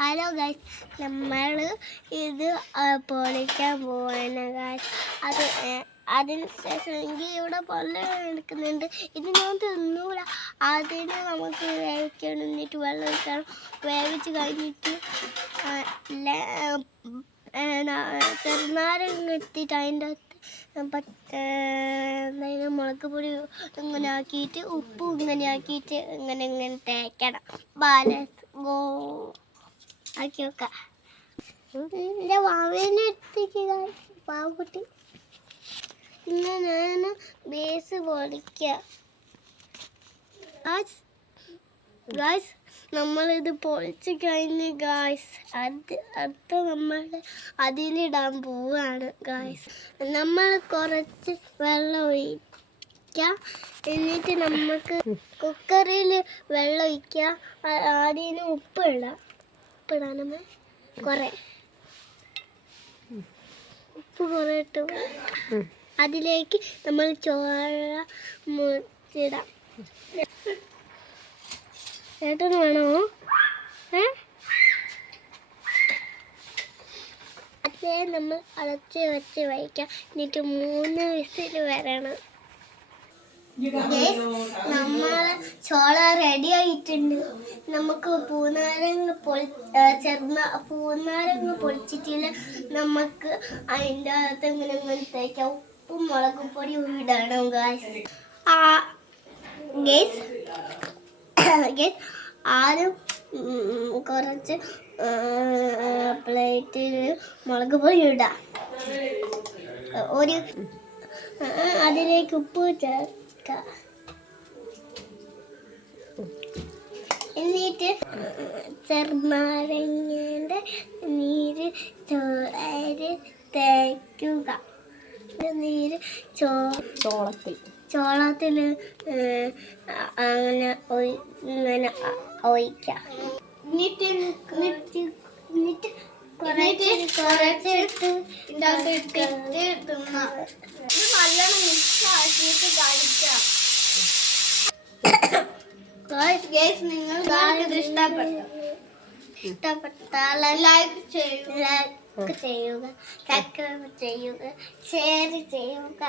Hello guys, നമ്മൾ ഇത് പൊളിക്കാൻ പോവാണ് ഗൈസ്. അതിന് ശേഷം എനിക്ക് ഇവിടെ പൊള്ള എടുക്കുന്നുണ്ട്. ഇത് ഞാൻ തിന്നൂല. അതിന് നമുക്ക് വേവിക്കണം, എന്നിട്ട് വെള്ളം ഒഴിക്കണം. വേവിച്ച് കഴിഞ്ഞിട്ട് ചെറുനാരങ്ങ ഇട്ടിട്ട് അതിൻ്റെ അകത്ത് മുളക് പൊടി ഇങ്ങനെ ആക്കിയിട്ട് ഉപ്പും ഇങ്ങനെ ആക്കിയിട്ട് ഇങ്ങനെ തേക്കണം. ബാലൻസ് ആക്കി വെക്കാം. എൻ്റെ വാവേനെ എടുത്തേക്ക് പാവക്കുട്ടി. ഇങ്ങനെയാണ് ബേസ് പൊളിക്കുക. ഗായ്സ് നമ്മളിത് പൊളിച്ച് കഴിഞ്ഞ് ഗായ്സ് അടുത്ത നമ്മൾ അതിലിടാൻ പോവുകയാണ് ഗായ്സ്. നമ്മൾ കുറച്ച് വെള്ളം ഒഴിക്കുക. എന്നിട്ട് നമുക്ക് കുക്കറിൽ വെള്ളം ഒഴിക്കുക. അതിന് ഉപ്പിടാനമ്മ കുറേ കുറേ ഇട്ട് അതിലേക്ക് നമ്മൾ ചോള മുറിച്ചിടാം. ചേട്ടന് വേണോ? അതേ നമ്മൾ അടച്ച് വെച്ച് വയ്ക്കാം. എന്നിട്ട് 3 വിസിൽ വരണം. നമ്മളെ ചോള റെഡി ആയിട്ടുണ്ട്. നമുക്ക് പൂനാരങ്ങ പൊളിച്ചിട്ടില്ല. നമുക്ക് അതിൻ്റെ അകത്ത് ഇങ്ങനെ തേക്കാം. ഉപ്പും മുളകും പൊടി ഇടണം ഗായ്സ്. ആദ്യം കുറച്ച് പ്ലേറ്റിൽ മുളക് പൊടി ഇടാം. അതിലേക്ക് ഉപ്പ് ചേർക്കാം. എന്നിട്ട് ചെറുനാരങ്ങയുടെ നീര് ചോളയിൽ തേക്കുക. നീര് ചോളത്തിൽ അങ്ങനെ ഒഴിക്കാം. എന്നിട്ട് കുറച്ചെടുത്ത് ഇട്ടിട്ട് തിന്നാം. ഇത് നല്ലോണം മിക്സ് ആക്കിയിട്ട് കഴിക്കാം. നിങ്ങൾക്ക് ഇഷ്ടപ്പെട്ടാൽ ലൈക്ക് ചെയ്യുക, സബ്സ്ക്രൈബ് ചെയ്യുക, ഷെയർ ചെയ്യുക.